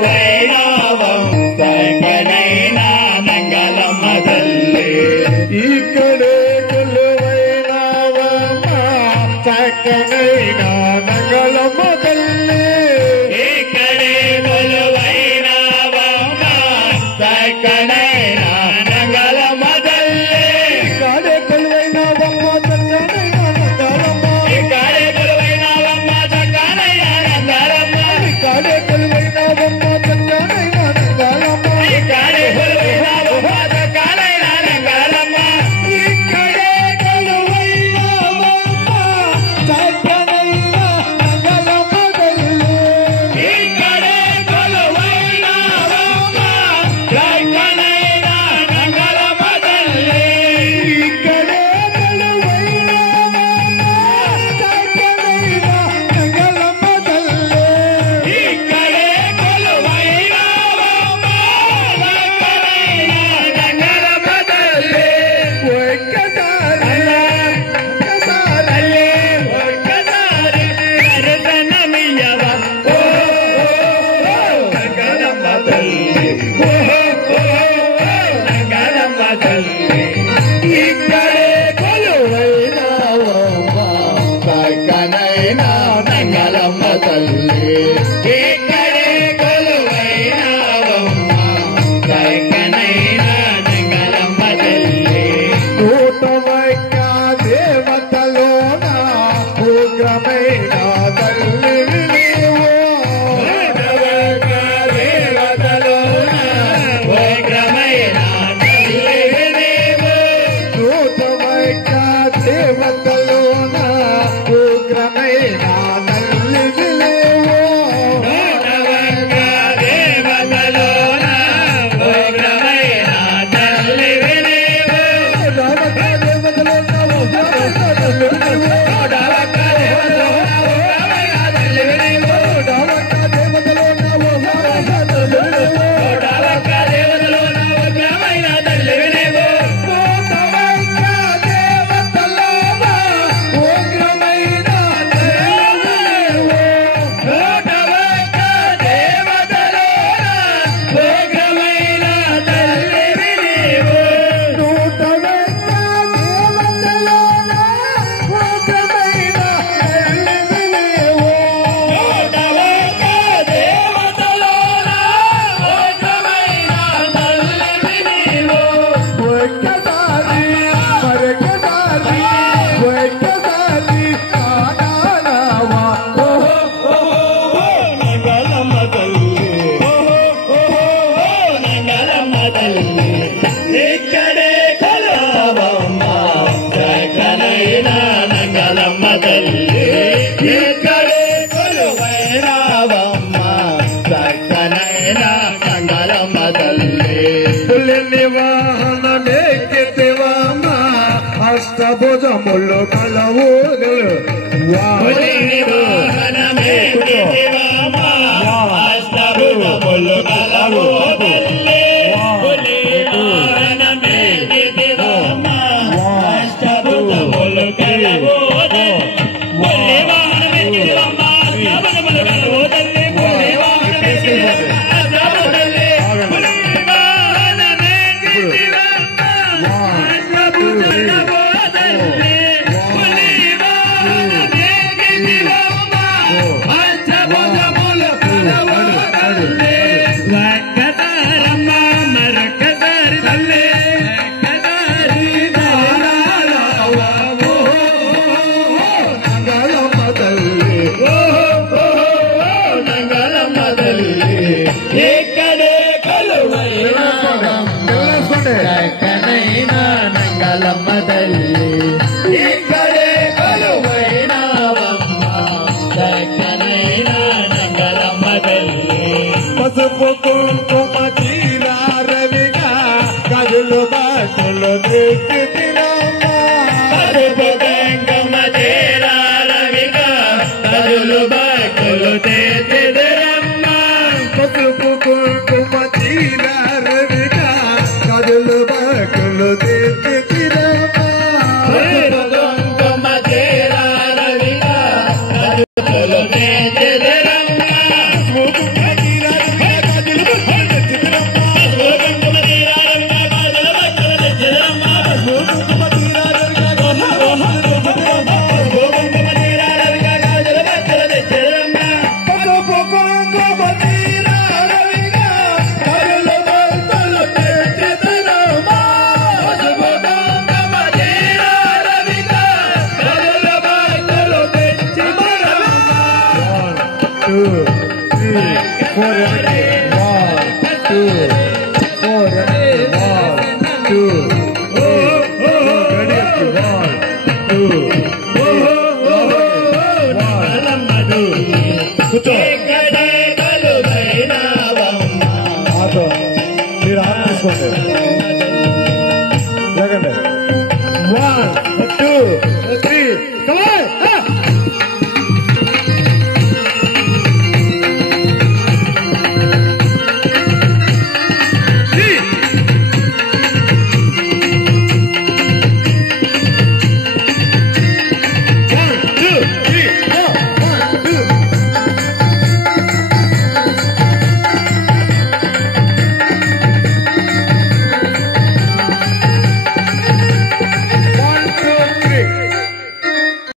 వైరావం చక్కనైనా నంగలమ్మ తల్లి ఇక్కడే కొలువైనావమ్మ చక్కనైనా నంగలమ్మ తల్లి ఇక్కడే కొలువైనావమ్మ చక్కనైనా నంగలమ్మ తల్లి ఇక్కడే కొలువైనావమ్మ చక్కనైనా నంగలమ్మ ఇక్కడే కొలువైనావమ్మ చక్కనైనా నంగలమ్మ ఇక్కడే కొలువైనావమ్మ చక్కనైనా నంగలమ్మ ఇక్కడే కొలువైనావమ్మ చక్కనైనా నంగలమ్మ ఇక్కడే కొలువైనావమ్మ చక్కనైనా నంగలమ్మ తల్లి ఇక్కడే కొలువైనావమ్మ చక్కనైనా నంగలమ్మ తల్లి ఇక్కడే కొలువైనావమ్మ చక్కనైనా నంగలమ్మ తల్లి ఇక్కడే కొలువైనావమ్మ చక్కనైనా నంగలమ్మ తల్లి ఒక్కసారి తల్లి ఒక్కసారి దర్శనమియ్యవ ఓ నంగలమ్మ తల్లి ఓ నంగలమ్మ తల్లి ఇక్కడే కొలువైనావమ్మ చక్కనైనా నంగలమ్మ తల్లి ఇక్కడే కొలువైనావమ్మ చక్కనైనా నంగలమ్మ తల్లి కూటమైక దేవతలోన ఉగ్రమైన తల్లి నీవు దేవతలోన ఉగ్రమైన తల్లివి నీవు కూటమైక దేవతలోన ఉగ్రమైన తల్లి నీవు దేవతలోన ఉగ్రమైన తల్లివి నీవు రామక దేవతలోన ఉగ్రమైన తల్లి నీవు రామక దేవతలోన ఉగ్రమైన తల్లివి నీవు రామక దేవతలోన ఉగ్రమైన తల్లి నీవు రామక దేవతలోన ఉగ్రమైన తల్లివి నీవు కూటమైక దేవతలోన ఉగ్రమైన తల్లి నీవు కోటవక్క దేవతలోన ఉగ్రమైన తల్లివి నీవు నూటవెక్క దేవతలోన ఉగ్రమైన తల్లివి నీవు కోటవక్క దేవతలోన ఉగ్రమైన తల్లివి నీవు ఒక్కసారి మరొకసారి ఒక్కసారి కానావా నంగలమ్మ తల్లి నంగలమ్మ తల్లి ఇక్కడే కొలువమ్మ చక్కనైనా నంగలమ్మ తల్లి ఇక్కడే కొలువైనావమ్మ చక్కనైనా నంగలమ్మ తల్లి పులిని వాహనమెక్కితివమ్మ అష్టభుజములు కలవూరు పులిని వాహనమెక్కితివమ్మ అష్టభుజములు కలవు తల్లి పులి వాహనమెక్కితివమ్మ అష్టభుజములు కలవు తల్లి పులి వాహనమెక్కితివమ్మ అష్టభుజములు కలవు తల్లి పులి వాహనమెక్కితివమ్మ అష్టభుజములు పులి వాహనమెక్కితివమ్మ అష్టభుజములు తల్లి పులి వాహనమెక్కితివమ్మ అష్టభుజములు కలవు తల్లి ఒక్కసారమ్మ మరొక్కసారి తల్లి ఒక్కసారి దారాలవా నంగలమ్మ తల్లి నంగలమ్మ తల్లి ఇక్కడే కొలువైనావమ్మ చక్కనైనా నంగలమ్మ తల్లి ఇక్కడే కొలువైనావమ్మ చక్కనైనా నంగలమ్మ తల్లి పసుపు కుంకుమ తీరారవిగా కదులు బాటలు దిక్కితినమ్మ పసుపు కుంకుమ చేరాలవిగా కదులు బాకులు తెచ్చిదిరమ్మ పసుపు కుంకుమ తీరారవిగా కదులు బాటలు దిక్కితినమ్మ పసుపు కుంకుమ చేరాలవిగా కదులు తెచ్చిదిరమ్మ తీసుకోండి.